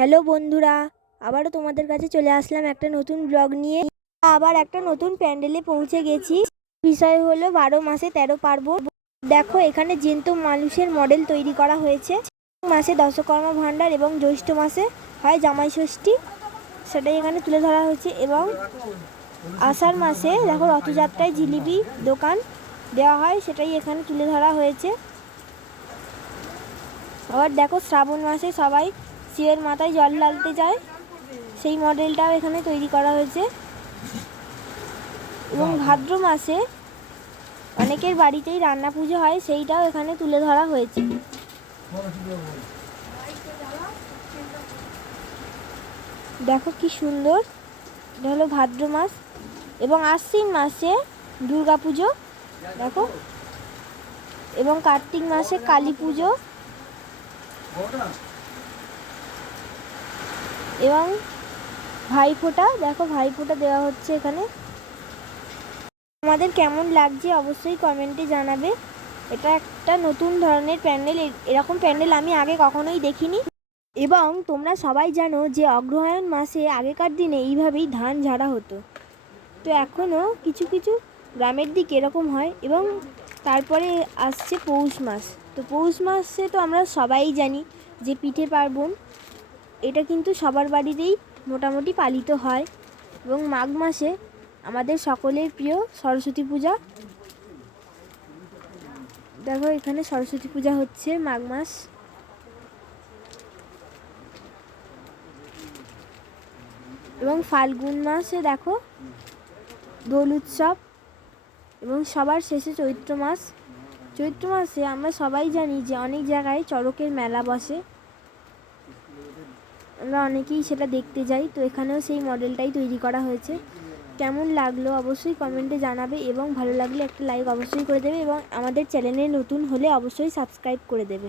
Hello বন্ধুরা, আবারও তোমাদের কাছে চলে আসলাম একটা নতুন ব্লগ নিয়ে। আবার একটা নতুন প্যান্ডেলে পৌঁছে গেছি। বিষয় হলো বারো মাসে তেরো পার্বণ। দেখো, এখানে জ্যান্ত মানুষের মডেল তৈরি করা হয়েছে। মাসে দশকর্মা ভাণ্ডার এবং জ্যৈষ্ঠ মাসে হয় জামাই ষষ্ঠী। সেটাই এখানে তুলে ধরা হয়েছে এবং আষাঢ় মাসে দেখো রথযাত্রায় জিলিপি দোকান দেওয়া হয়, সেটাই এখানে তুলে ধরা হয়েছে। আবার দেখো শ্রাবণ মাসে সবাই শিবের মাথায় জল ঢালতে যায়। সেই মডেলটাও এখানে তৈরি করা হয়েছে। এবং ভাদ্র মাসে অনেকের বাড়িতেই রান্না পুজো হয় সেইটাও এখানে তুলে ধরা হয়েছে। দেখো কি সুন্দর এটা হলো ভাদ্র মাস এবং আশ্বিন মাসে দুর্গা পুজো দেখো। এবং কার্তিক মাসে কালী পুজো। এবং ভাইফোঁটা, দেখো ভাইফোঁটা দেওয়া হচ্ছে এখানে। আমাদের কেমন লাগছে অবশ্যই কমেন্টে জানাবে। এটা একটা নতুন ধরনের প্যান্ডেল এরকম প্যান্ডেল আমি আগে কখনোই দেখিনি। এবং তোমরা সবাই জানো যে অগ্রহায়ণ মাসে আগেকার দিনে এইভাবেই ধান ঝাড়া হতো। তো এখনও কিছু কিছু গ্রামের দিকে এরকম হয় এবং তারপরে আসছে পৌষ মাস। তো পৌষ মাসে তো আমরা সবাই জানি যে পিঠে পার্বণ এটা কিন্তু সবার বাড়িতেই মোটামুটি পালিত হয় এবং মাঘ মাসে আমাদের সকলের প্রিয় সরস্বতী পূজা। দেখো, এখানে সরস্বতী পূজা হচ্ছে মাঘ মাস। এবং ফাল্গুন মাসে দেখো, দোল উৎসব এবং সবার শেষে চৈত্র মাস। চৈত্র মাসে আমরা সবাই জানি যে অনেক জায়গায় চড়কের মেলা বসে। আমরা অনেকেই সেটা দেখতে যাই, তো এখানেও সেই মডেলটাই তৈরি করা হয়েছে। কেমন লাগল অবশ্যই কমেন্টে জানাবে এবং ভালো লাগলে একটা লাইক অবশ্যই করে দেবে এবং আমাদের চ্যানেলে নতুন হলে অবশ্যই সাবস্ক্রাইব করে দেবে।